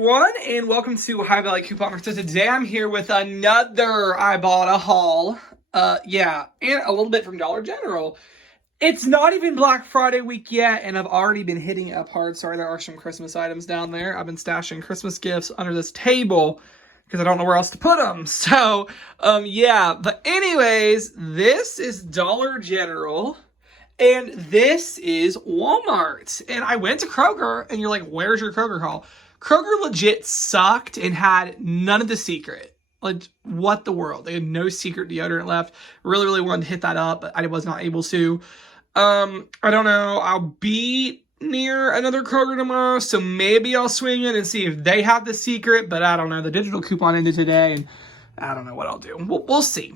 everyone, and welcome to High Value Coupon. So today I'm here with another Ibotta haul. And a little bit from Dollar General. It's not even Black Friday week yet, and I've already been hitting it up hard. Sorry, there are some Christmas items down there. I've been stashing Christmas gifts under this table because I don't know where else to put them. So, But anyways, this is Dollar General. And this is Walmart. And I went to Kroger, and you're like, where's your Kroger haul? Kroger legit sucked and had none of the secret. Like, what the world? They had no secret deodorant left. Really wanted to hit that up, but I was not able to. I don't know. I'll be near another Kroger tomorrow, so maybe I'll swing in and see if they have the secret, but I don't know. The digital coupon ended today, and I don't know what I'll do. We'll see.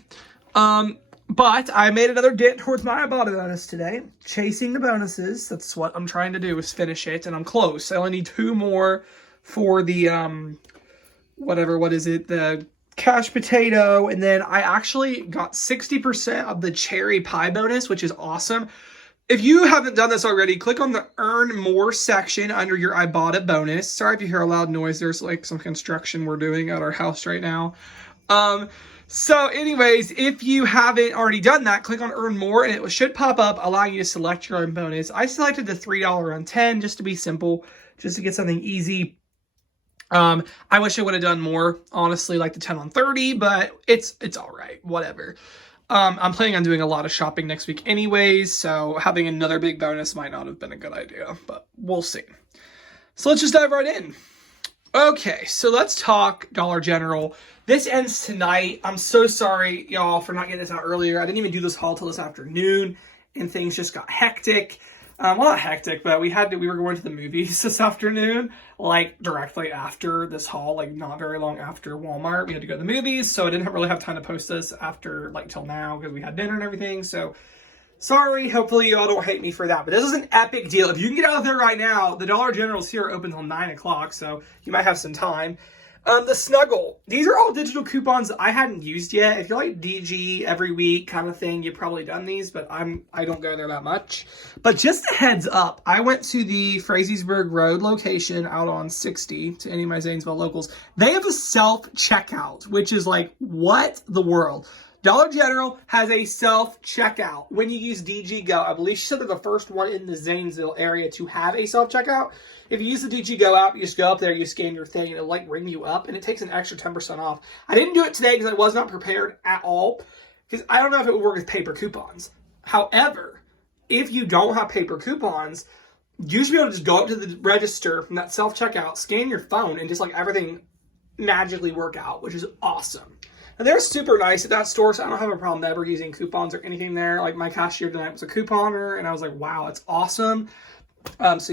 But I made another dent towards my Ibotta bonus today. Chasing the bonuses. That's what I'm trying to do, is finish it. And I'm close. I only need 2 more for the, the cash potato. And then I actually got 60% of the cherry pie bonus, which is awesome. If you haven't done this already, click on the Earn More section under your Ibotta bonus. Sorry if you hear a loud noise. There's like some construction we're doing at our house right now. So anyways, if you haven't already done that, click on Earn More and it should pop up allowing you to select your own bonus. I selected the $3 on 10 just to be simple, just to get something easy. I wish I would have done more, honestly, like the 10 on 30, but it's all right, whatever. I'm planning on doing a lot of shopping next week anyways, so having another big bonus might not have been a good idea, but we'll see. So let's just dive right in. Okay, so let's talk Dollar General. This ends tonight. I'm so sorry, y'all, for not getting this out earlier. I didn't even do this haul till this afternoon, and things just got hectic. Well, not hectic, but we were going to the movies this afternoon, like directly after this haul, like not very long after Walmart. We had to go to the movies, so I didn't really have time to post this after, like, till now, because we had dinner and everything, so sorry. Hopefully y'all don't hate me for that, but this is an epic deal. If you can get out there right now, the Dollar General's here open until 9 o'clock, so you might have some time. The Snuggle. These are all digital coupons that I hadn't used yet. If you're like DG every week kind of thing, you've probably done these, but I don't go there that much. But just a heads up, I went to the Frazeysburg Road location out on 60 to any of my Zanesville locals. They have a self-checkout, which is like, what the world? Dollar General has a self-checkout. When you use DG Go, I believe she said they're the first one in the Zanesville area to have a self-checkout. If you use the DG Go app, you just go up there, you scan your thing, and it'll like ring you up, and it takes an extra 10% off. I didn't do it today because I was not prepared at all, because I don't know if it would work with paper coupons. However, if you don't have paper coupons, you should be able to just go up to the register from that self-checkout, scan your phone, and just like everything magically work out, which is awesome. And they're super nice at that store, so I don't have a problem ever using coupons or anything there. Like, my cashier tonight was a couponer, and I was like, wow, it's awesome. So let's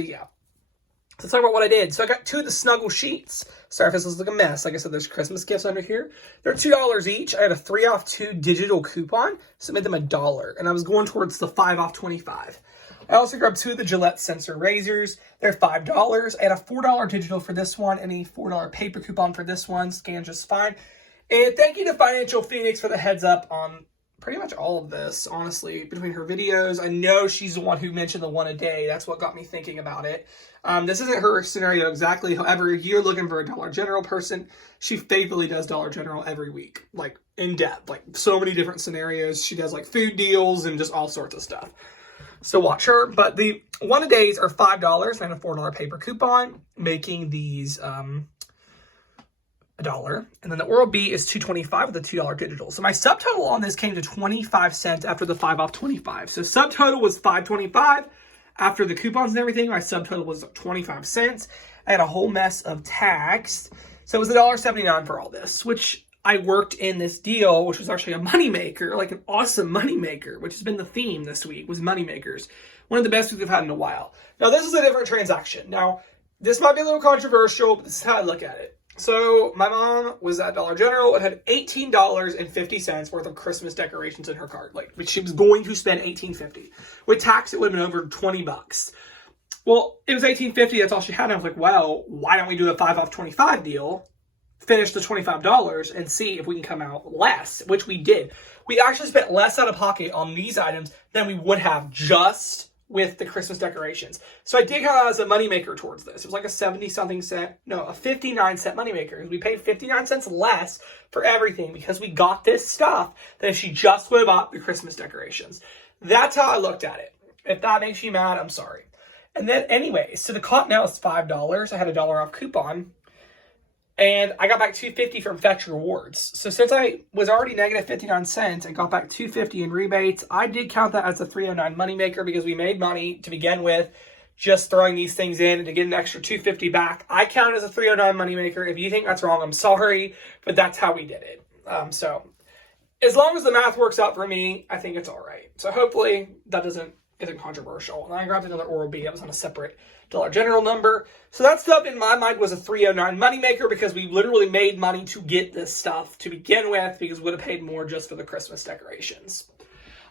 talk about what I did. So I got 2 of the Snuggle sheets. Sorry if this looks like a mess. Like I said, there's Christmas gifts under here. They're $2 each. I had a 3 off 2 digital coupon, so it made them $1. And I was going towards the 5 off 25. I also grabbed 2 of the Gillette sensor razors. They're $5. I had a $4 digital for this one and a $4 paper coupon for this one. Scanned just fine. And thank you to Financial Phoenix for the heads up on pretty much all of this, honestly, between her videos. I know she's the one who mentioned the 1 a day. That's what got me thinking about it. This isn't her scenario exactly. However, if you're looking for a Dollar General person, she faithfully does Dollar General every week, like in depth, like so many different scenarios. She does like food deals and just all sorts of stuff. So watch her. But the 1 a days are $5 and a $4 paper coupon, making these $1. And then the Oral-B is $2.25 with a $2 digital. So my subtotal on this came to 25 cents after the 5 off 25. So subtotal was $5.25. After the coupons and everything, my subtotal was 25 cents. I had a whole mess of tax. So it was $1.79 for all this, which I worked in this deal, which was actually a moneymaker, like an awesome moneymaker, which has been the theme this week, was moneymakers. One of the best weeks we've had in a while. Now, this is a different transaction. Now, this might be a little controversial, but this is how I look at it. So my mom was at Dollar General and had $18.50 worth of Christmas decorations in her cart. Like, she was going to spend $18.50. With tax, it would have been over $20. Well, it was $18.50. That's all she had. And I was like, well, why don't we do a 5 off 25 deal? Finish the $25 and see if we can come out less, which we did. We actually spent less out of pocket on these items than we would have just with the Christmas decorations. So I did count as a moneymaker towards this. It was like a 70-something cent, no, a 59-cent moneymaker. We paid 59 cents less for everything because we got this stuff than if she just would have bought the Christmas decorations. That's how I looked at it. If that makes you mad, I'm sorry. And then anyway, so the Cottonelle is $5. I had a $1 off coupon. And I got back $2.50 from Fetch Rewards. So since I was already negative 59 cents and got back $2.50 in rebates, I did count that as a 309 moneymaker because we made money to begin with, just throwing these things in and to get an extra $2.50 back. I count it as a 309 moneymaker. If you think that's wrong, I'm sorry, but that's how we did it. So as long as the math works out for me, I think it's all right. So hopefully that isn't controversial. And I grabbed another Oral-B. That was on a separate Dollar General number. So that stuff in my mind was a 309 moneymaker because we literally made money to get this stuff to begin with because we would have paid more just for the Christmas decorations.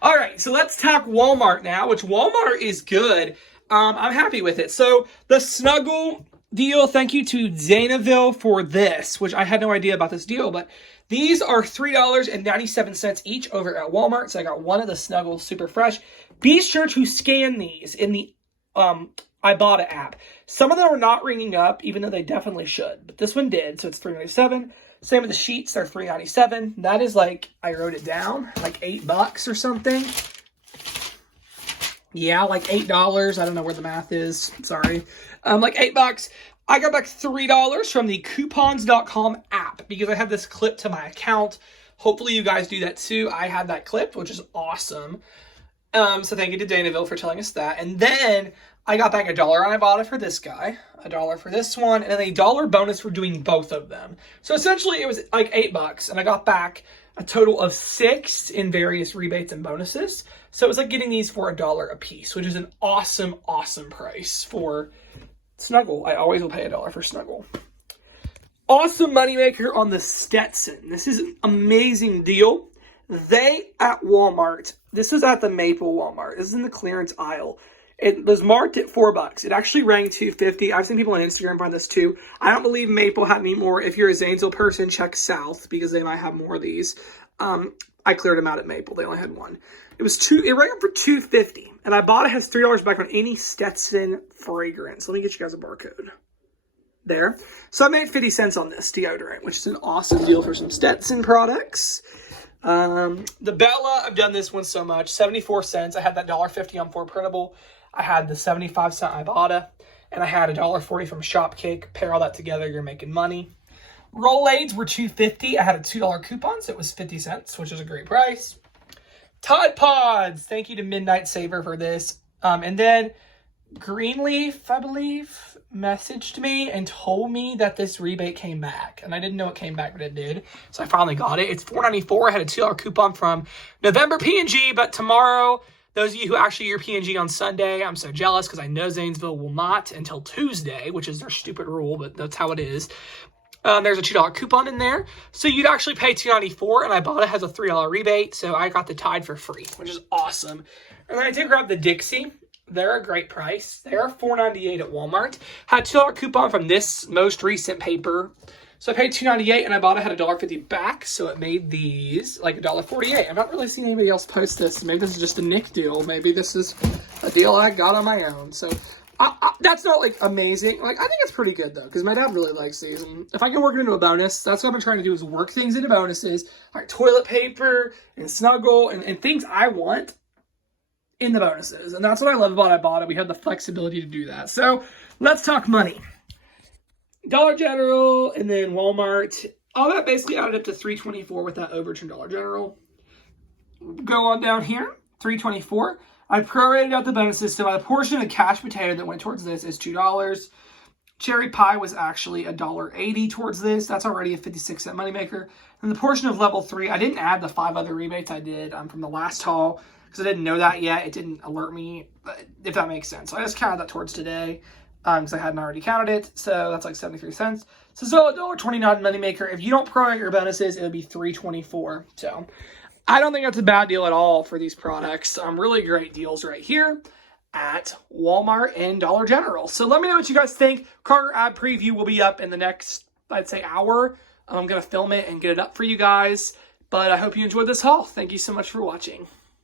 All right, so let's talk Walmart now, which Walmart is good. I'm happy with it. So the Snuggle deal, thank you to Zanesville for this, which I had no idea about this deal, but these are $3.97 each over at Walmart. So I got one of the Snuggles super fresh. Be sure to scan these in the Ibotta app. Some of them are not ringing up, even though they definitely should. But this one did, so it's $3.97. Same with the sheets, they're $3.97. That is like, I wrote it down, like $8 or something. Yeah, like $8. I don't know where the math is. Sorry. Like $8. I got back $3 from the coupons.com app because I have this clip to my account. Hopefully you guys do that too. I had that clipped, which is awesome. So thank you to Danaville for telling us that. And then I got back $1 on Ibotta for this guy, $1 for this one, and then $1 bonus for doing both of them. So essentially it was like $8, and I got back a total of $6 in various rebates and bonuses. So it was like getting these for $1 a piece, which is an awesome, awesome price for Snuggle. I always will pay $1 for Snuggle. Awesome moneymaker on the Stetson. This is an amazing deal. They at Walmart, this is at the Maple Walmart. This is in the clearance aisle. It was marked at $4. It actually rang $2.50. I've seen people on Instagram find this too. I don't believe Maple had any more. If you're a Zanesville person, check South because they might have more of these. I cleared them out at Maple. They only had one. It rang up for $2.50. And Ibotta has $3 back on any Stetson fragrance. Let me get you guys a barcode. There. So I made 50 cents on this deodorant, which is an awesome deal for some Stetson products. The Bella, I've done this one so much. 74 cents. I had that $1.50 on 4 printable. I had the 75-cent Ibotta. And I had $1.40 from Shopkick. Pair all that together, you're making money. Rolaids were $2.50. I had a $2 coupon, so it was 50 cents, which is a great price. Tide Pods. Thank you to Midnight Saver for this. And then Greenleaf, I believe, messaged me and told me that this rebate came back. And I didn't know it came back, but it did. So I finally got it. It's $4.94. I had a $2 coupon from November P&G, but tomorrow, those of you who actually get your P&G on Sunday, I'm so jealous because I know Zanesville will not until Tuesday, which is their stupid rule, but that's how it is. There's a $2 coupon in there. So you'd actually pay $2.94, and Ibotta has a $3 rebate, so I got the Tide for free, which is awesome. And then I did grab the Dixie. They're a great price. They're $4.98 at Walmart. Had a $2 coupon from this most recent paper. So I paid $2.98, and Ibotta had $1.50 back, so it made these like $1.48. I've not really seen anybody else post this. Maybe this is just a Nick deal. Maybe this is a deal I got on my own. So that's not like amazing. Like I think it's pretty good though, because my dad really likes these. And if I can work it into a bonus, that's what I've been trying to do is work things into bonuses, like toilet paper and Snuggle and things I want in the bonuses. And that's what I love about Ibotta. We have the flexibility to do that. So let's talk money. Dollar General and then Walmart. All that basically added up to $3.24 with that overage from Dollar General. Go on down here, $3.24. I prorated out the bonuses, so my portion of cash potato that went towards this is $2. Cherry pie was actually $1.80 towards this. That's already a 56-cent moneymaker. And the portion of level 3, I didn't add the 5 other rebates I did from the last haul because I didn't know that yet. It didn't alert me, if that makes sense. So I just counted that towards today because I hadn't already counted it. So that's like 73 cents. So still a $1.29 moneymaker. If you don't prorate your bonuses, it would be $3.24. So I don't think that's a bad deal at all for these products. Really great deals right here at Walmart and Dollar General. So let me know what you guys think. Kroger ad preview will be up in the next, I'd say, hour. I'm going to film it and get it up for you guys. But I hope you enjoyed this haul. Thank you so much for watching.